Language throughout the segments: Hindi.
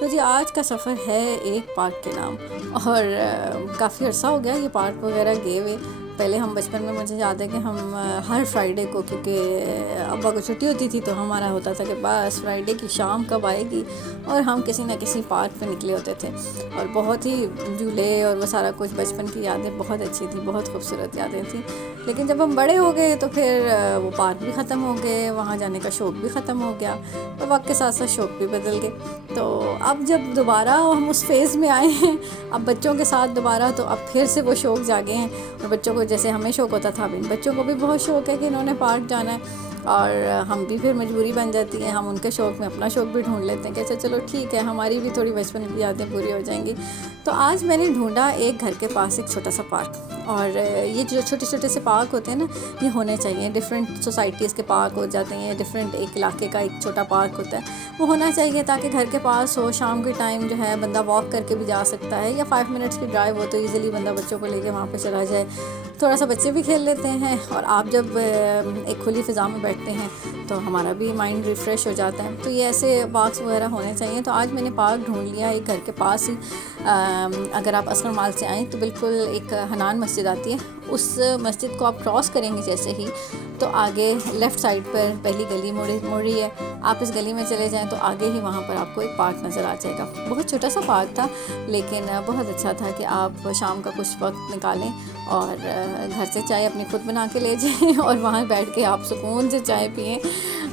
तो जी आज का सफ़र है एक पार्क के नाम। और काफ़ी अर्सा हो गया ये पार्क वगैरह गए हुए। पहले हम बचपन में, मुझे याद है कि हम हर फ्राइडे को, क्योंकि अब्बा को छुट्टी होती थी, तो हमारा होता था कि बस फ्राइडे की शाम कब आएगी और हम किसी न किसी पार्क पे निकले होते थे। और बहुत ही झूले और वो सारा कुछ, बचपन की यादें बहुत अच्छी थी, बहुत खूबसूरत यादें थी। लेकिन जब हम बड़े हो गए तो फिर वो पार्क भी ख़त्म हो गए, वहाँ जाने का शौक़ भी ख़त्म हो गया और वक्त के साथ साथ शौक़ भी बदल गए। तो अब जब दोबारा हम उस फेज़ में आए हैं, अब बच्चों के साथ दोबारा, तो अब फिर से वो शौक़ जागे हैं। और बच्चों को जैसे हमें शौक़ होता था, अब इन बच्चों को भी बहुत शौक़ है कि इन्होंने पार्क जाना है। और हम भी फिर मजबूरी बन जाती है, हम उनके शौक़ में अपना शौक़ भी ढूंढ लेते हैं कि अच्छा चलो ठीक है, हमारी भी थोड़ी बचपन की यादें पूरी हो जाएंगी। तो आज मैंने ढूंढा एक घर के पास एक छोटा सा पार्क। और ये जो छोटे छोटे से पार्क होते हैं ना, ये होने चाहिए। डिफरेंट सोसाइटीज़ के पार्क हो जाते हैं, डिफरेंट एक इलाके का एक छोटा पार्क होता है, वो होना चाहिए ताकि घर के पास हो। शाम के टाइम जो है बंदा वॉक करके भी जा सकता है, या 5 मिनट्स की ड्राइव हो तो ईज़िली बंदा बच्चों को लेके वहाँ पे चला जाए। थोड़ा सा बच्चे भी खेल लेते हैं, और आप जब एक खुली फ़िज़ा में बैठते हैं तो हमारा भी माइंड रिफ़्रेश हो जाता है। तो ये ऐसे पार्क्स वगैरह होने चाहिए। तो आज मैंने पार्क ढूंढ लिया एक घर के पास ही। अगर आप अस्कर माल से आएँ तो बिल्कुल एक हनान मस्जिद आती है, उस मस्जिद को आप क्रॉस करेंगे जैसे ही, तो आगे लेफ़्ट साइड पर पहली गली मुड़ रही है। आप इस गली में चले जाएं तो आगे ही वहाँ पर आपको एक पार्क नज़र आ जाएगा। बहुत छोटा सा पार्क था, लेकिन बहुत अच्छा था कि आप शाम का कुछ वक्त निकालें और घर से चाय अपनी खुद बना के ले जाएं और वहाँ बैठ के आप सुकून से चाय पिएं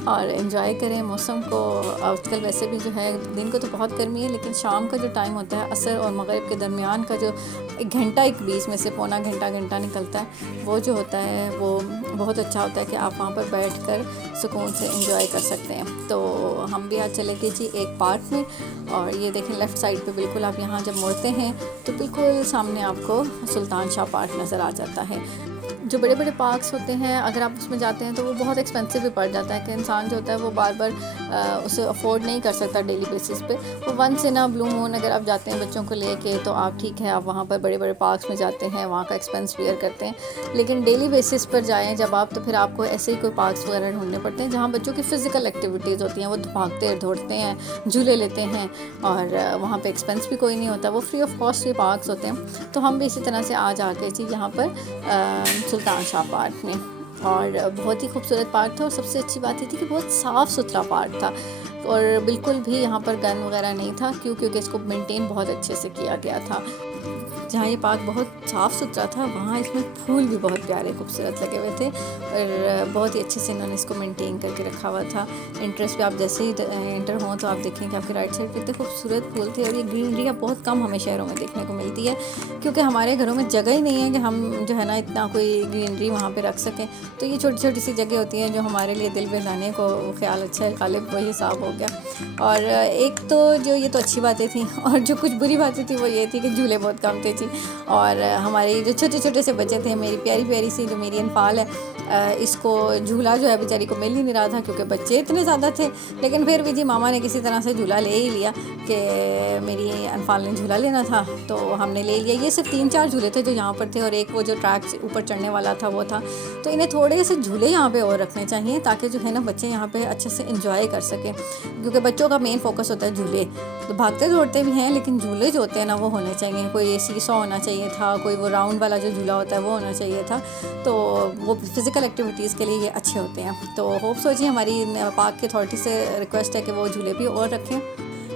और एंजॉय करें मौसम को। आजकल वैसे भी जो है, दिन को तो बहुत गर्मी है, लेकिन शाम का जो टाइम होता है, असर और मगरिब के दरमियान का जो एक घंटा, एक बीच में से पौना घंटा निकलता है, वो जो होता है वो बहुत अच्छा होता है कि आप वहाँ पर बैठकर सुकून से एंजॉय कर सकते हैं। तो हम भी आज चले गए जी एक पार्क में। और ये देखें लेफ़्ट साइड पे बिल्कुल आप यहाँ जब मुड़ते हैं तो बिल्कुल सामने आपको सुल्तान शाह पार्क नज़र आ जाता है। जो बड़े बड़े पार्क्स होते हैं, अगर आप उसमें जाते हैं तो वो बहुत एक्सपेंसिव भी पड़ जाता है कि इंसान जो होता है वो बार बार उसे अफोर्ड नहीं कर सकता डेली बेसिस पे। वो once in a blue moon अगर आप जाते हैं बच्चों को लेके तो आप ठीक है, आप वहाँ पर बड़े बड़े पार्क्स में जाते हैं, वहाँ का एक्सपेंस बेयर करते हैं। लेकिन डेली बेसिस पर जाएँ जब आप, तो फिर आपको ऐसे ही कोई पार्क्स वगैरह ढूंढने पड़ते हैं जहाँ बच्चों की फ़िज़िकल एक्टिविटीज़ होती हैं, वो भागते दौड़ते हैं, झूले लेते हैं, और वहाँ पे एक्सपेंस भी कोई नहीं होता, वो फ्री ऑफ कॉस्ट ये पार्क्स होते हैं। तो हम भी इसी तरह से आज आ गए थी यहाँ पर सुल्तान शाह पार्क में। और बहुत ही खूबसूरत पार्क था, और सबसे अच्छी बात ये थी कि बहुत साफ़ सुथरा पार्क था, और बिल्कुल भी यहाँ पर गंद वगैरह नहीं था, क्योंकि इसको मेंटेन बहुत अच्छे से किया गया था। जहाँ ये पार्क बहुत साफ़ सुथरा था, वहाँ इसमें फूल भी बहुत प्यारे खूबसूरत लगे हुए थे, और बहुत ही अच्छे से इन्होंने इसको मेंटेन करके रखा हुआ था। एंट्रेंस पे आप जैसे ही एंटर हों तो आप देखें कि आपके राइट साइड कितने खूबसूरत फूल थे। और ये ग्रीनरी अब बहुत कम हमें शहरों में देखने को मिलती है, क्योंकि हमारे घरों में जगह ही नहीं है कि हम जो है ना इतना कोई ग्रीनरी वहाँ पर रख सकें। तो ये छोटी छोटी सी जगह होती हैं जो हमारे लिए दिल बहलाने को ख्याल अच्छा है, गालिब वही साफ हो गया। और एक तो जो ये तो अच्छी बातें थी, और जो कुछ बुरी बातें थी वो ये थी कि झूले बहुत कम थे जी। और हमारे जो छोटे छोटे से बच्चे थे, मेरी प्यारी प्यारी सी जो मेरी अनफाल है, इसको झूला जो है बेचारी को मिल ही नहीं रहा था, क्योंकि बच्चे इतने ज़्यादा थे। लेकिन फिर भी जी मामा ने किसी तरह से झूला ले ही लिया कि मेरी अनफाल ने झूला लेना था, तो हमने ले लिया। ये सिर्फ 3-4 झूले थे जो यहाँ पर थे, और एक वो जो ट्रैक से ऊपर चढ़ने वाला था वो था। तो इन्हें थोड़े से झूले यहाँ पे और रखने चाहिए, ताकि जो है ना बच्चे यहाँ पे अच्छे से इंजॉय कर सकें, क्योंकि बच्चों का मेन फोकस होता है झूले। तो भागते दौड़ते भी हैं, लेकिन झूले जो होते हैं ना वो होने चाहिए। कोई सीसॉ होना चाहिए था, कोई वो राउंड वाला जो झूला होता है वो होना चाहिए था। तो वो फिज़िकल एक्टिविटीज़ के लिए ये अच्छे होते हैं। तो होप सोचिए, हमारी पार्क की अथॉरिटी से रिक्वेस्ट है कि वो झूले भी और रखें।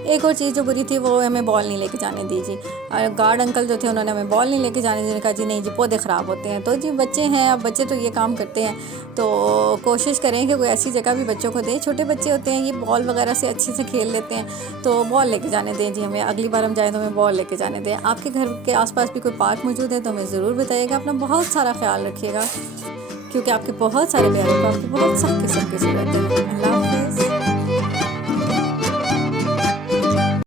एक और चीज़ जो बुरी थी, वो हमें बॉल नहीं लेके जाने दी जी। और गार्ड अंकल जो थे उन्होंने हमें बॉल नहीं लेके जाने दी। उन्होंने कहा जी नहीं जी, पौधे ख़राब होते हैं। तो जी बच्चे हैं, अब बच्चे तो ये काम करते हैं, तो कोशिश करें कि कोई ऐसी जगह भी बच्चों को दें। छोटे बच्चे होते हैं, ये बॉल वगैरह से अच्छे से खेल लेते हैं, तो बॉल लेके जाने दें जी हमें। अगली बार हम जाएँ तो हमें बॉल लेके जाने दें। आपके घर के आसपास भी कोई पार्क मौजूद है तो हमें ज़रूर बताइएगा। अपना बहुत सारा ख्याल रखिएगा, क्योंकि आपके बहुत सारे प्यारों को आपकी बहुत सख्त किस्म की ज़रूरत है। अल्लाह।